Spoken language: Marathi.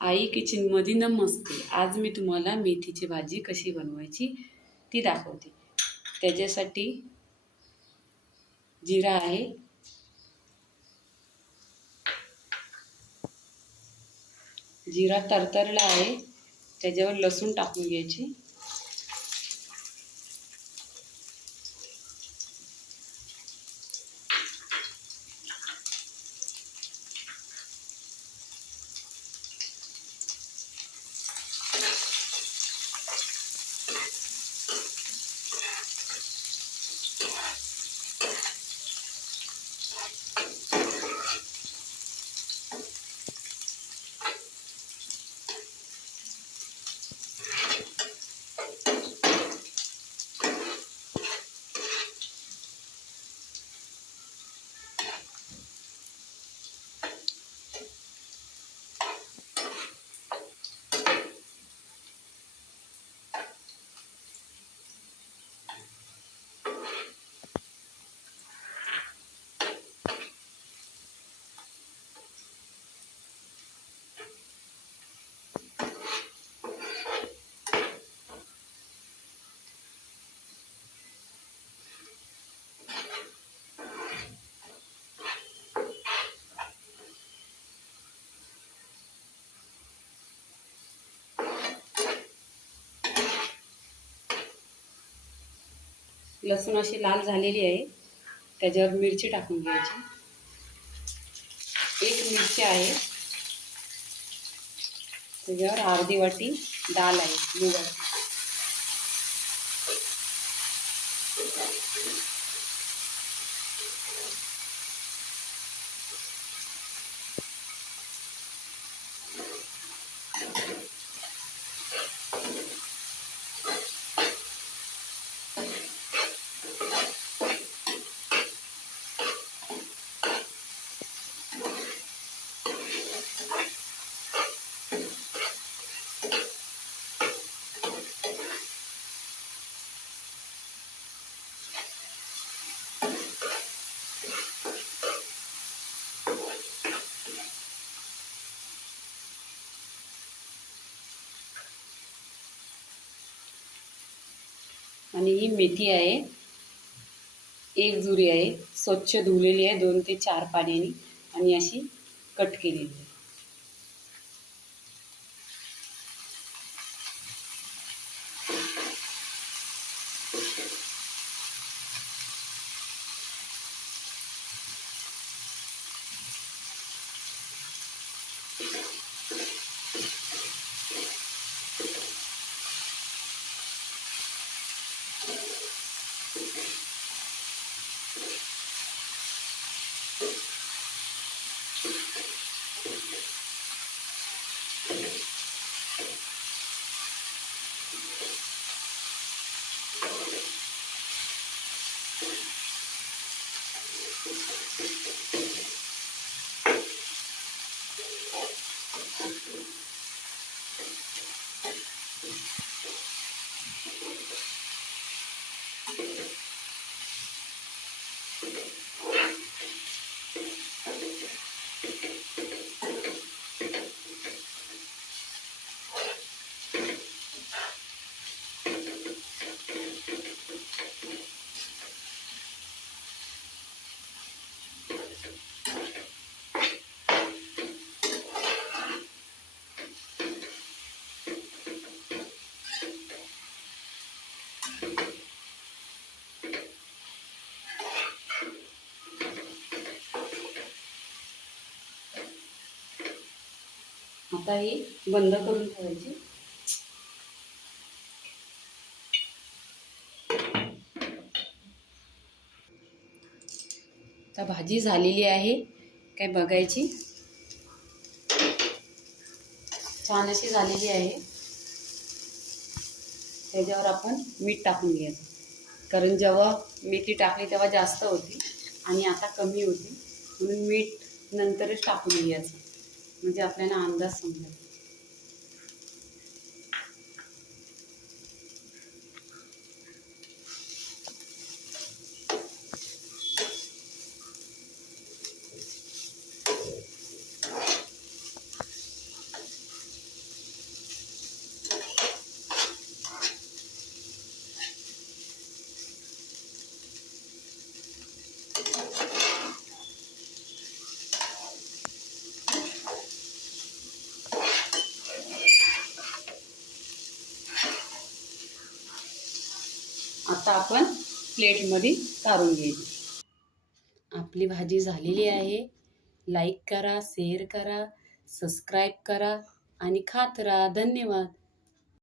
आई किचनमध्ये नमस्ते आज मी तुम्हाला मेथीची भाजी कशी बनवायची ती दाखवते. त्याच्यासाठी जिरा आहे. जिरा तरतरला आहे. त्याच्यावर लसूण टाकून घ्यायची. लसूण अशी लाल झालेली आहे. त्याच्यावर मिरची टाकून घ्यायची. एक मिरची आहे. त्याच्यावर अर्धी वाटी डाळ आहे मुगाची आणि ही मेथी आहे. एक जुरी आहे. स्वच्छ धुवलेली आहे. दोन ते चार पाण्याने आणि अशी कट केलेली आहे आता ही बंद करून ठेवायची. आता भाजी झालेली आहे काय बघायची? छान अशी झालेली आहे. त्याच्यावर आपण मीठ टाकून घ्यायचं. कारण जेव्हा मेथी टाकली तेव्हा जास्त होती आणि आता कमी होती. म्हणून मीठ नंतरच टाकून घ्यायचं. म्हणजे आपल्याला अंदाज समजेल. आता आपण प्लेटमध्ये काढून घ्यायची आपली भाजी झालेली आहे. लाईक करा शेअर करा सबस्क्राईब करा आणि खात राहा. धन्यवाद.